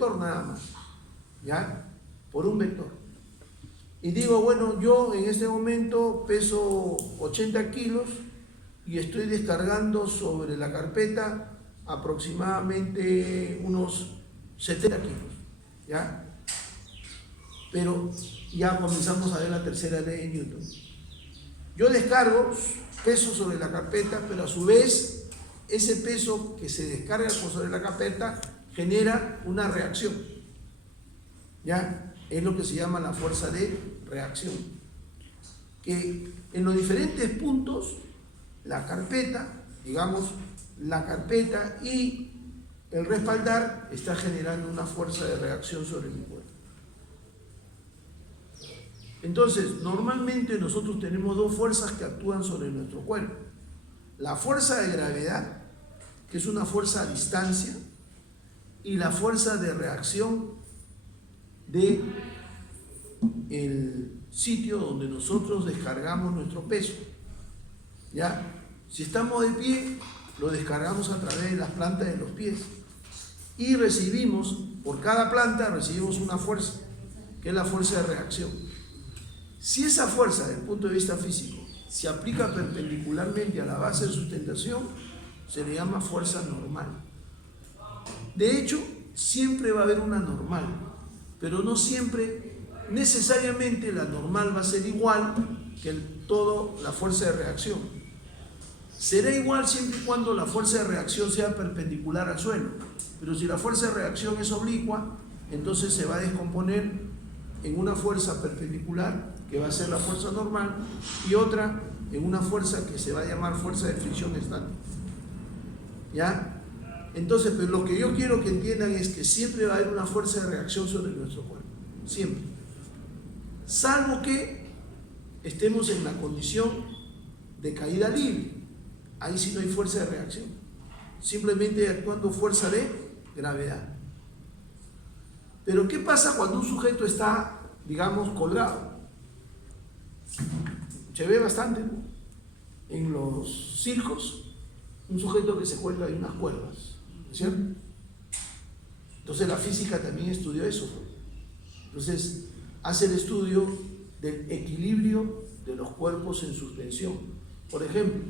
vector nada más, ¿ya? Por un vector. Y digo, bueno, yo en este momento peso 80 kilos y estoy descargando sobre la carpeta aproximadamente unos 70 kilos, ¿ya? Pero ya comenzamos a ver la tercera ley de Newton. Yo descargo peso sobre la carpeta, pero a su vez ese peso que se descarga sobre la carpeta genera una reacción, ¿ya? Es lo que se llama la fuerza de reacción, que en los diferentes puntos la carpeta, digamos, la carpeta y el respaldar está generando una fuerza de reacción sobre mi cuerpo. Entonces, normalmente nosotros tenemos dos fuerzas que actúan sobre nuestro cuerpo. La fuerza de gravedad, que es una fuerza a distancia, y la fuerza de reacción de el sitio donde nosotros descargamos nuestro peso, ¿ya? Si estamos de pie, lo descargamos a través de las plantas de los pies y recibimos, por cada planta recibimos una fuerza, que es la fuerza de reacción. Si esa fuerza, desde el punto de vista físico, se aplica perpendicularmente a la base de sustentación, se le llama fuerza normal. De hecho, siempre va a haber una normal, pero no siempre, necesariamente la normal va a ser igual que toda la fuerza de reacción. Será igual siempre y cuando la fuerza de reacción sea perpendicular al suelo, pero si la fuerza de reacción es oblicua, entonces se va a descomponer en una fuerza perpendicular, que va a ser la fuerza normal, y otra en una fuerza que se va a llamar fuerza de fricción estática, ¿ya? Entonces, pues lo que yo quiero que entiendan es que siempre va a haber una fuerza de reacción sobre nuestro cuerpo, siempre, salvo que estemos en la condición de caída libre. Ahí sí no hay fuerza de reacción, simplemente actuando fuerza de gravedad. Pero ¿qué pasa cuando un sujeto está, digamos, colgado? Se ve bastante, ¿no? En los circos, un sujeto que se cuelga de unas cuerdas, ¿no es cierto? Entonces la física también estudió eso, ¿no? Entonces hace el estudio del equilibrio de los cuerpos en suspensión. Por ejemplo,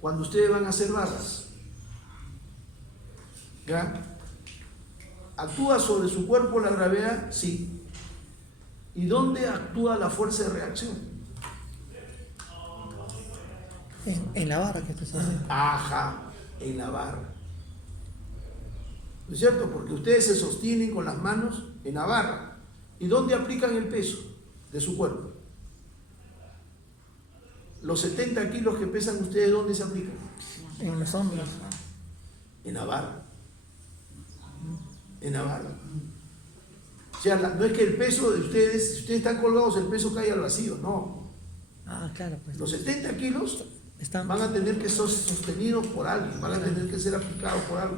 cuando ustedes van a hacer barras, ¿ya? ¿Actúa sobre su cuerpo la gravedad? Sí. ¿Y dónde actúa la fuerza de reacción? En la barra que estás haciendo. Ajá, en la barra. ¿No es cierto? Porque ustedes se sostienen con las manos en la barra. ¿Y dónde aplican el peso de su cuerpo? Los 70 kilos que pesan ustedes, ¿dónde se aplican? En los hombros. En la barra. En la barra. O sea, no es que el peso de ustedes, si ustedes están colgados, el peso cae al vacío, no. Ah, claro, pues. Los 70 kilos Están... van a tener que ser sostenidos por alguien, van a tener que ser aplicados por algo.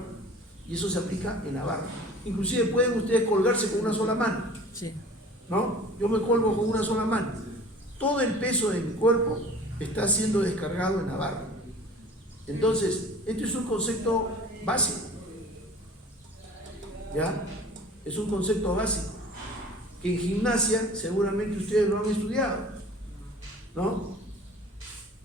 Y eso se aplica en la barra. Inclusive pueden ustedes colgarse con una sola mano. Sí. ¿No? Yo me colgo con una sola mano. Todo el peso de mi cuerpo está siendo descargado en la barra. Entonces, esto es un concepto básico. ¿Ya? Es un concepto básico. Que en gimnasia seguramente ustedes lo han estudiado, ¿no?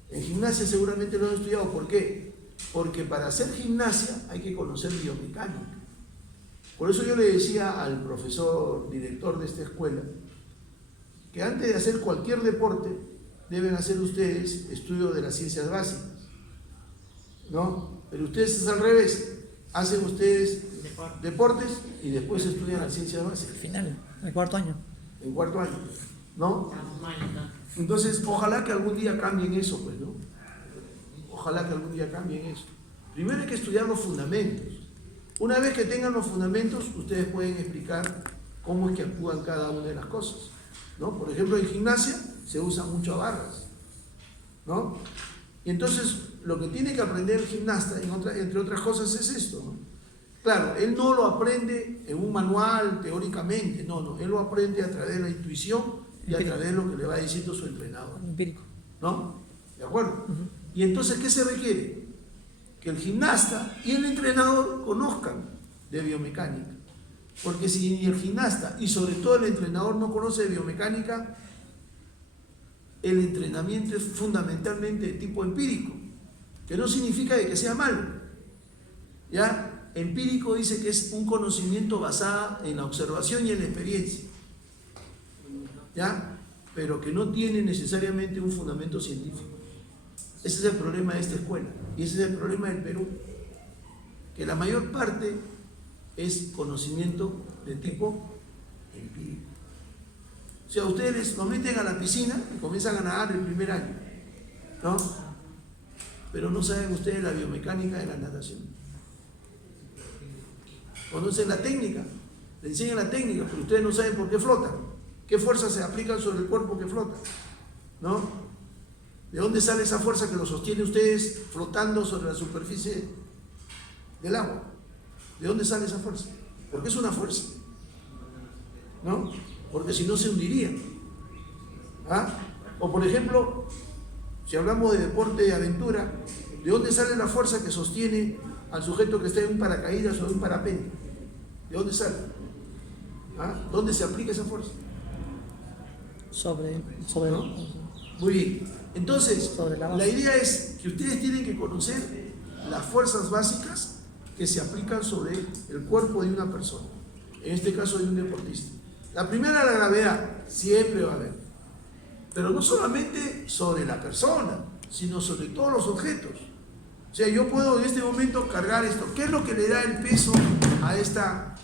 En gimnasia seguramente lo han estudiado. ¿Por qué? Porque para hacer gimnasia hay que conocer biomecánica. Por eso yo le decía al profesor director de esta escuela que antes de hacer cualquier deporte deben hacer ustedes estudio de las ciencias básicas, ¿no? Pero ustedes es al revés, hacen ustedes deportes y después estudian las ciencias básicas. Al final, el cuarto año. En cuarto año, ¿no? Entonces, ojalá que algún día cambien eso, pues, ¿no? Ojalá que algún día cambien eso. Primero hay que estudiar los fundamentos. Una vez que tengan los fundamentos, ustedes pueden explicar cómo es que actúan cada una de las cosas, ¿no? Por ejemplo, en gimnasia se usan mucho barras, ¿no? Y entonces, lo que tiene que aprender el gimnasta, entre otras cosas, es esto, ¿no? Claro, él no lo aprende en un manual teóricamente, no, él lo aprende a través de la intuición y a través de lo que le va diciendo su entrenador. Empírico. ¿No? ¿De acuerdo? Y entonces, ¿qué se requiere? Que el gimnasta y el entrenador conozcan de biomecánica. Porque si ni el gimnasta y sobre todo el entrenador no conoce de biomecánica, el entrenamiento es fundamentalmente de tipo empírico, que no significa de que sea malo. ¿Ya? Empírico dice que es un conocimiento basado en la observación y en la experiencia, ¿ya? Pero que no tiene necesariamente un fundamento científico. Ese es el problema de esta escuela y ese es el problema del Perú, que la mayor parte es conocimiento de tipo empírico. O sea, ustedes los meten a la piscina y comienzan a nadar el primer año, ¿no? Pero no saben ustedes la biomecánica de la natación. Conocen la técnica, le enseñan la técnica, pero ustedes no saben por qué flotan, qué fuerzas se aplican sobre el cuerpo que flota, ¿no? ¿De dónde sale esa fuerza que los sostiene ustedes flotando sobre la superficie del agua? ¿De dónde sale esa fuerza? Porque es una fuerza, ¿no? Porque si no se hundirían. ¿Ah? O por ejemplo, si hablamos de deporte de aventura, ¿de dónde sale la fuerza que sostiene al sujeto que está en un paracaídas o en un parapente? ¿De dónde sale? ¿Ah? ¿Dónde se aplica esa fuerza? Sobre ¿No? Muy bien. Entonces, sobre la idea es que ustedes tienen que conocer las fuerzas básicas que se aplican sobre el cuerpo de una persona, en este caso de un deportista. La primera, la gravedad, siempre va a haber, pero no solamente sobre la persona, sino sobre todos los objetos. O sea, yo puedo en este momento cargar esto. ¿Qué es lo que le da el peso a esta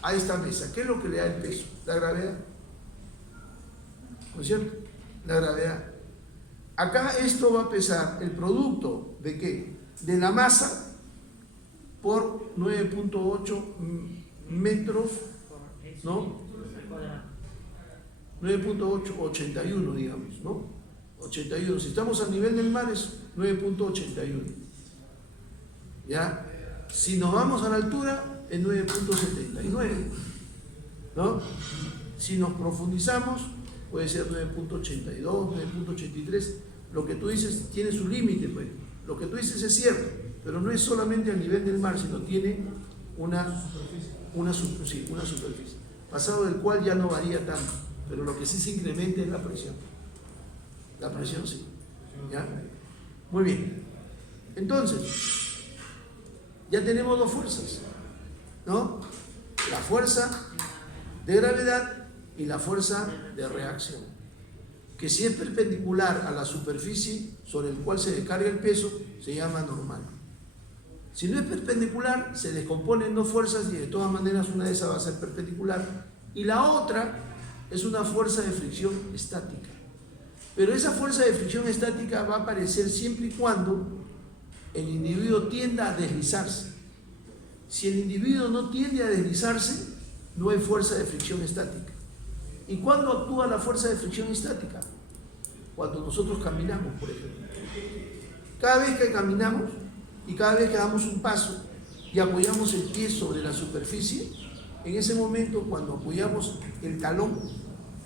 mesa? ¿Qué es lo que le da el peso? La gravedad. ¿No es cierto? La gravedad. Acá esto va a pesar el producto de ¿qué? De la masa por 9.8 metros, ¿no? 9.881, digamos, ¿no? 81. Si estamos al nivel del mar es 9.81. ¿Ya? Si nos vamos a la altura es 9.79, ¿no? Si nos profundizamos puede ser 9.82, 9.83. Lo que tú dices tiene su límite, pues. Lo que tú dices es cierto, pero no es solamente al nivel del mar, sino tiene una superficie, pasado del cual ya no varía tanto, pero lo que sí se incrementa es la presión. La presión sí. ¿Ya? Muy bien. Entonces, ya tenemos dos fuerzas, ¿no? La fuerza de gravedad y la fuerza de reacción, que si es perpendicular a la superficie sobre el cual se descarga el peso, se llama normal. Si no es perpendicular, se descompone en dos fuerzas y de todas maneras una de esas va a ser perpendicular y la otra es una fuerza de fricción estática. Pero esa fuerza de fricción estática va a aparecer siempre y cuando el individuo tienda a deslizarse. Si el individuo no tiende a deslizarse, no hay fuerza de fricción estática. ¿Y cuándo actúa la fuerza de fricción estática? Cuando nosotros caminamos, por ejemplo. Cada vez que caminamos y cada vez que damos un paso y apoyamos el pie sobre la superficie, en ese momento, cuando apoyamos el talón,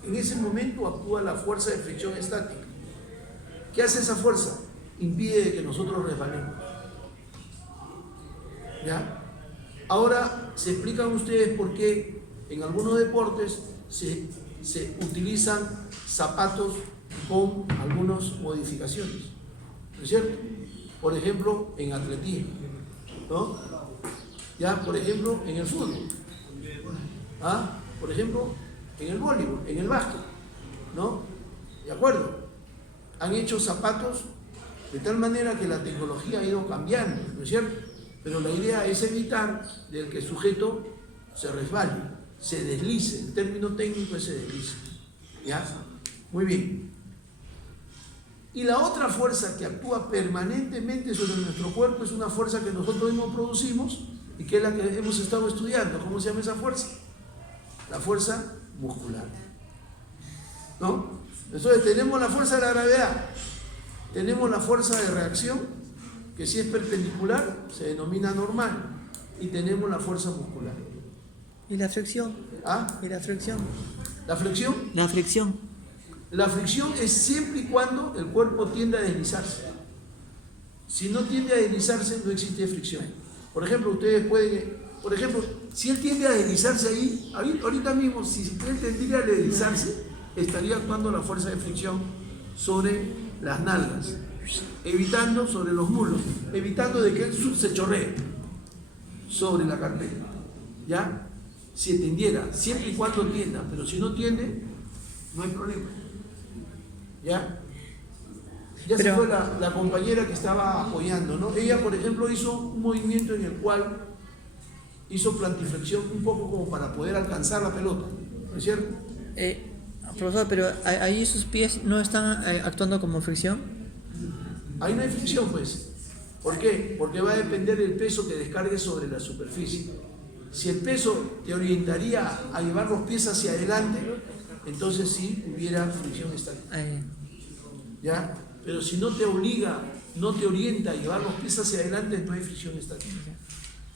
en ese momento actúa la fuerza de fricción estática. ¿Qué hace esa fuerza? Impide que nosotros resbalemos. ¿Ya? Ahora se explican ustedes por qué en algunos deportes se utilizan zapatos con algunas modificaciones, ¿no es cierto? Por ejemplo, en atletismo, ¿no? Ya, por ejemplo, en el fútbol, ¿ah? Por ejemplo, en el voleibol, en el básquet, ¿no? ¿De acuerdo? Han hecho zapatos de tal manera que la tecnología ha ido cambiando, ¿no es cierto? Pero la idea es evitar del que el sujeto se resbale, se deslice. El término técnico es se deslice. ¿Ya? Muy bien. Y la otra fuerza que actúa permanentemente sobre nuestro cuerpo es una fuerza que nosotros mismos producimos y que es la que hemos estado estudiando. ¿Cómo se llama esa fuerza? La fuerza muscular. ¿No? Entonces tenemos la fuerza de la gravedad, tenemos la fuerza de reacción, que si es perpendicular se denomina normal, y tenemos la fuerza muscular. ¿Y la fricción? ¿Ah? ¿Y la fricción? ¿La flexión? La fricción. La fricción es siempre y cuando el cuerpo tiende a deslizarse. Si no tiende a deslizarse, no existe fricción. Por ejemplo, ustedes pueden, si él tiende a deslizarse ahí, ahorita mismo, si él tendría a deslizarse, estaría actuando la fuerza de fricción sobre las nalgas, evitando sobre los muslos, evitando de que él se chorree sobre la carpeta. ¿Ya? Si tendiera, siempre y cuando tienda, pero si no tiende, no hay problema. ¿Ya? Ya se fue la compañera que estaba apoyando, ¿no? Ella, por ejemplo, hizo un movimiento en el cual hizo plantiflexión un poco como para poder alcanzar la pelota, ¿no es cierto? Profesor, pero ahí sus pies no están actuando como fricción. Ahí no hay fricción, pues. ¿Por qué? Porque va a depender del peso que descargues sobre la superficie. Si el peso te orientaría a llevar los pies hacia adelante, entonces sí hubiera fricción estática. ¿Ya? Pero si no te obliga, no te orienta a llevar los pies hacia adelante, no hay fricción estática.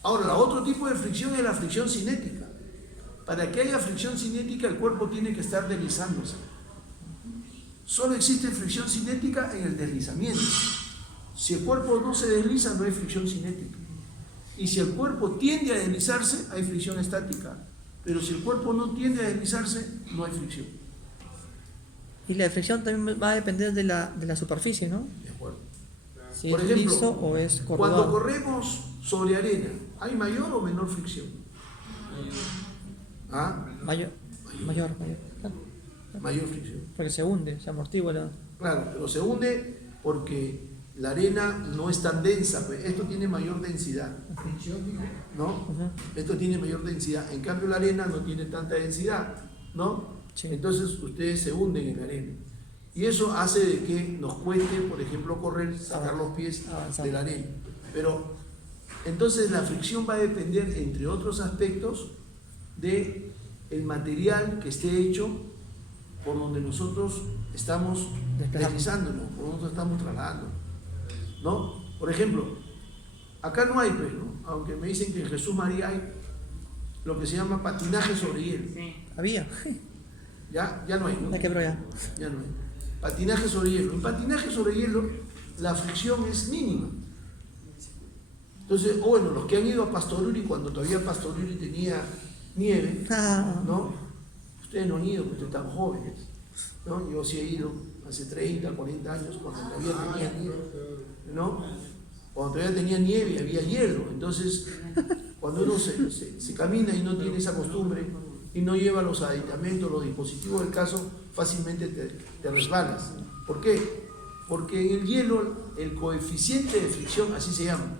Ahora, la otro tipo de fricción es la fricción cinética. Para que haya fricción cinética, el cuerpo tiene que estar deslizándose. Solo existe fricción cinética en el deslizamiento. Si el cuerpo no se desliza, no hay fricción cinética. Y si el cuerpo tiende a deslizarse, hay fricción estática. Pero si el cuerpo no tiende a deslizarse, no hay fricción. Y la fricción también va a depender de la superficie, ¿no? De acuerdo. Si Por es ejemplo, liso o es corrugado. cuando corremos sobre arena, ¿hay mayor o menor fricción? ¿Ah? Mayor. Claro. Mayor fricción. Porque se hunde, se amortigua la... Claro, pero se hunde porque la arena no es tan densa, pues esto tiene mayor densidad, ¿no? Esto tiene mayor densidad, en cambio la arena no tiene tanta densidad, ¿no? Sí. Entonces ustedes se hunden en la arena. Y eso hace de que nos cueste, por ejemplo, correr, sacar los pies de la arena. Pero entonces la fricción va a depender, entre otros aspectos, de el material que esté hecho por donde nosotros estamos deslizándonos, por donde nosotros estamos trasladando, ¿no? Por ejemplo, acá no hay, pues, ¿no? Aunque me dicen que en Jesús María hay lo que se llama patinaje sobre hielo. Sí. Había. Ya no hay, ¿no? La quebró ya. Ya no hay. Patinaje sobre hielo. En patinaje sobre hielo la fricción es mínima. Entonces, bueno, los que han ido a Pastoruri cuando todavía Pastoruri tenía nieve, ¿no? Ustedes no han ido porque están jóvenes, ¿no? Yo sí he ido hace 30, 40 años cuando todavía tenía nieve, ¿no? Cuando todavía tenía nieve y había hielo. Entonces, cuando uno se camina y no tiene esa costumbre y no lleva los aditamentos, los dispositivos del caso, fácilmente te resbalas. ¿Por qué? Porque en el hielo el coeficiente de fricción, así se llama,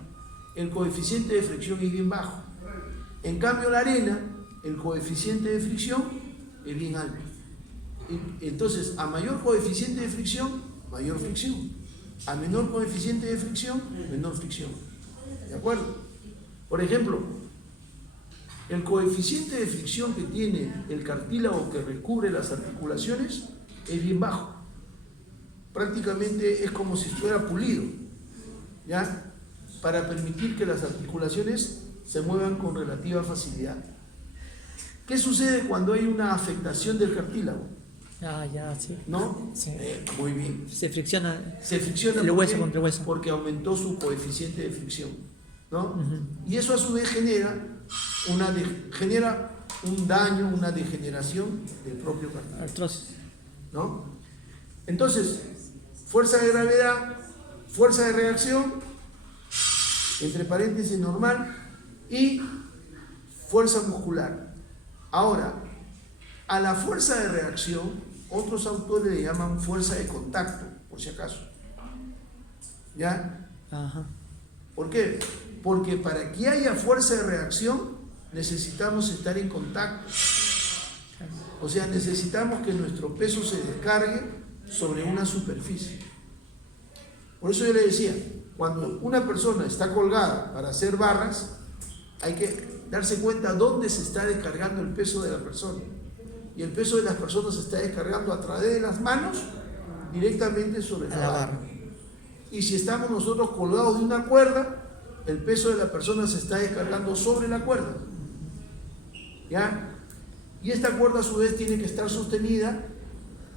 el coeficiente de fricción es bien bajo. En cambio la arena, el coeficiente de fricción es bien alto. Entonces, a mayor coeficiente de fricción, mayor fricción. A menor coeficiente de fricción, menor fricción. ¿De acuerdo? Por ejemplo, el coeficiente de fricción que tiene el cartílago que recubre las articulaciones es bien bajo. Prácticamente es como si estuviera pulido, ¿ya? Para permitir que las articulaciones se muevan con relativa facilidad. ¿Qué sucede cuando hay una afectación del cartílago? Sí. ¿No? Sí. Muy bien. Se fricciona el hueso contra el hueso. Porque aumentó su coeficiente de fricción, ¿no? Y eso a su vez genera un daño, una degeneración del propio cartílago. Artrosis. ¿No? Entonces, fuerza de gravedad, fuerza de reacción, entre paréntesis normal, y fuerza muscular. Ahora, a la fuerza de reacción, otros autores le llaman fuerza de contacto, por si acaso. ¿Ya? Ajá. ¿Por qué? Porque para que haya fuerza de reacción, necesitamos estar en contacto. O sea, necesitamos que nuestro peso se descargue sobre una superficie. Por eso yo le decía, cuando una persona está colgada para hacer barras, hay que darse cuenta dónde se está descargando el peso de la persona. Y el peso de las personas se está descargando a través de las manos directamente sobre la barra. Y si estamos nosotros colgados de una cuerda, el peso de la persona se está descargando sobre la cuerda. ¿Ya? Y esta cuerda a su vez tiene que estar sostenida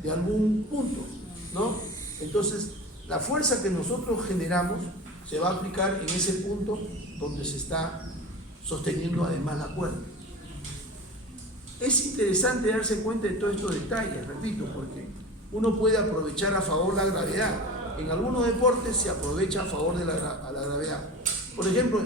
de algún punto, ¿no? Entonces, la fuerza que nosotros generamos se va a aplicar en ese punto donde se está sosteniendo además la cuerda. Es interesante darse cuenta de todos estos detalles, repito, porque uno puede aprovechar a favor la gravedad. En algunos deportes se aprovecha a favor de la gravedad. Por ejemplo,